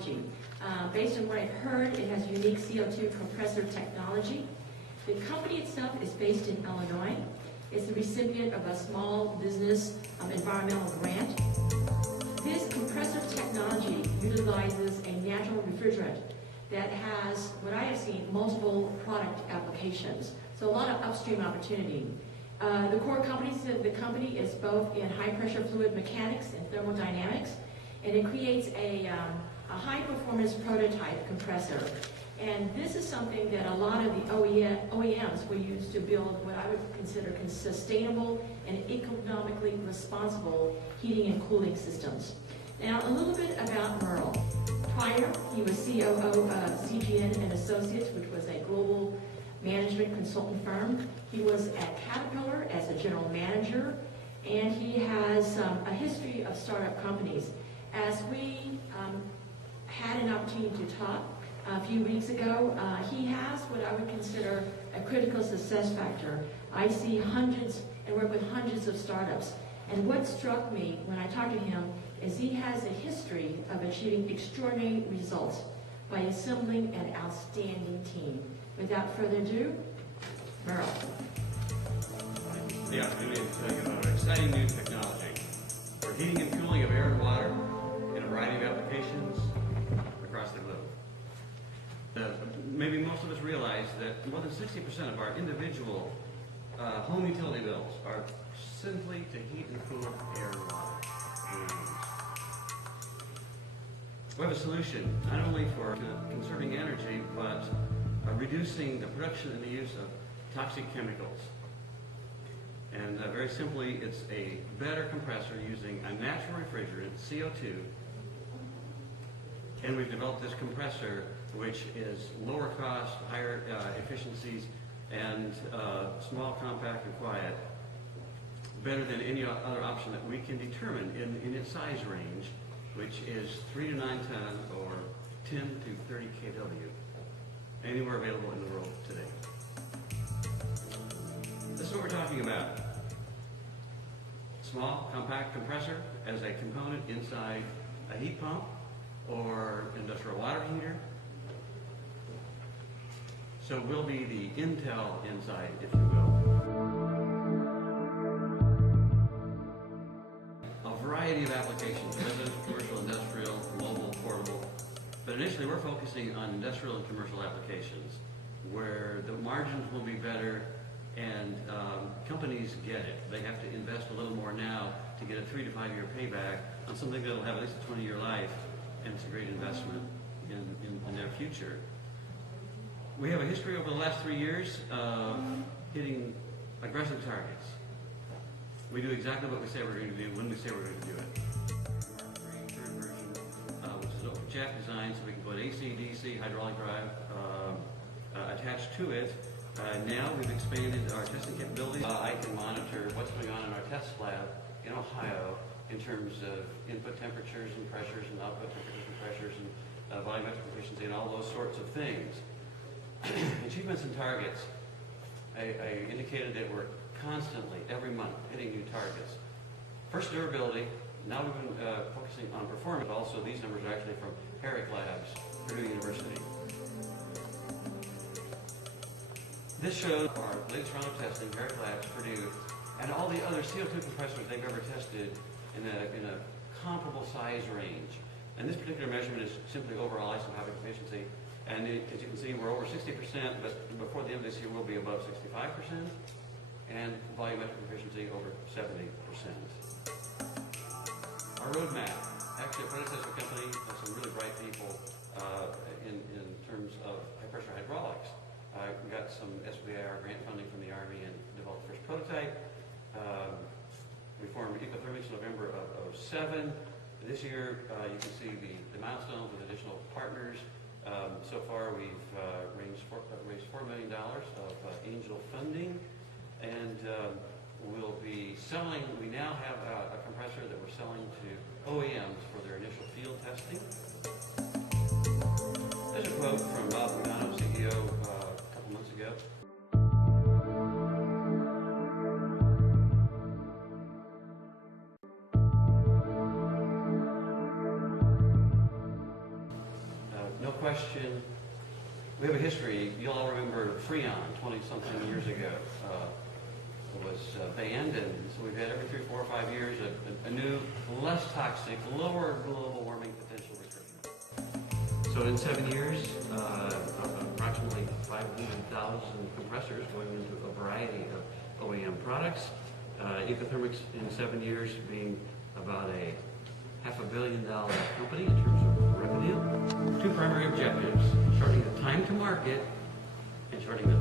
technology. Based on what I've heard, it has unique CO2 compressor technology. The company itself is based in Illinois. It's the recipient of a small business environmental grant. This compressor technology utilizes a natural refrigerant that has, what I have seen, multiple product applications. So a lot of upstream opportunity. The core competency of the company is both in high pressure fluid mechanics and thermodynamics, and it creates a high performance prototype compressor. And this is something that a lot of the OEMs will use to build what I would consider sustainable and economically responsible heating and cooling systems. Now, a little bit about Merle. Prior, he was COO of CGN and Associates, which was a global management consultant firm. He was at Caterpillar as a general manager, and he has a history of startup companies. As we had an opportunity to talk a few weeks ago, he has what I would consider a critical success factor. I see hundreds and work with hundreds of startups. And what struck me when I talked to him is he has a history of achieving extraordinary results by assembling an outstanding team. Without further ado, Merle. The opportunity to tell you about exciting new technology for heating and cooling of air and water in a variety of applications across the globe. Maybe most of us realize that more than 60% of our individual home utility bills are simply to heat and cool air and water. We have a solution not only for conserving energy, but reducing the production and the use of toxic chemicals. And very simply, it's a better compressor using a natural refrigerant, CO2, and we've developed this compressor which is lower cost, higher efficiencies, and small, compact, and quiet, better than any other option that we can determine in its size range, which is 3 to 9 ton or 10 to 30 kW, anywhere available in the world today. This is what we're talking about. Small, compact compressor as a component inside a heat pump or industrial water heater. So we'll be the Intel inside, if you will. A variety of applications, residential, commercial, industrial, mobile, portable. But initially we're focusing on industrial and commercial applications where the margins will be better and companies get it. They have to invest a little more now to get a 3 to 5 year payback on something that'll have at least a 20-year life, and it's a great investment in their future. We have a history over the last 3 years of hitting aggressive targets. We do exactly what we say we're going to do when we say we're going to do it. Our third version, which is open shaft design, so we can put AC, DC, hydraulic drive attached to it. Now we've expanded our testing capabilities. I can monitor what's going on in our test lab in Ohio in terms of input temperatures and pressures and output temperatures and pressures and volumetric efficiency and all those sorts of things. Achievements and targets. I indicated that we're constantly, every month, hitting new targets. First, durability. Now we've been focusing on performance. Also, these numbers are actually from Herrick Labs, Purdue University. This shows our latest round of testing, Merle Rocke, Purdue, and all the other CO2 compressors they've ever tested in a comparable size range. And this particular measurement is simply overall isotopic efficiency. And as you can see, we're over 60%, but before the end of this year, we'll be above 65%, and volumetric efficiency over 70%. Our roadmap, actually a predecessor company has some really bright people in terms of high-pressure hydraulics. We got some SBIR grant funding from the Army and developed the first prototype. We formed EcoThermics in November of 2007. This year, you can see the milestones with additional partners. So far, we've raised $4 million of angel funding, and we'll be selling. We now have a compressor that we're selling to OEMs for their initial field testing. There's a quote from Bob Pagano, CEO, a couple months ago. We have a history. You'll all remember Freon 20-something years ago. It was banned, and so we've had every 3, 4, or 5 years a new, less toxic, lower global warming potential refrigerant. So in 7 years, approximately 500,000 compressors going into a variety of OEM products. EcoThermics in 7 years being about a $500 million company in terms of revenue. Two primary objectives: shortening the time to market and shortening the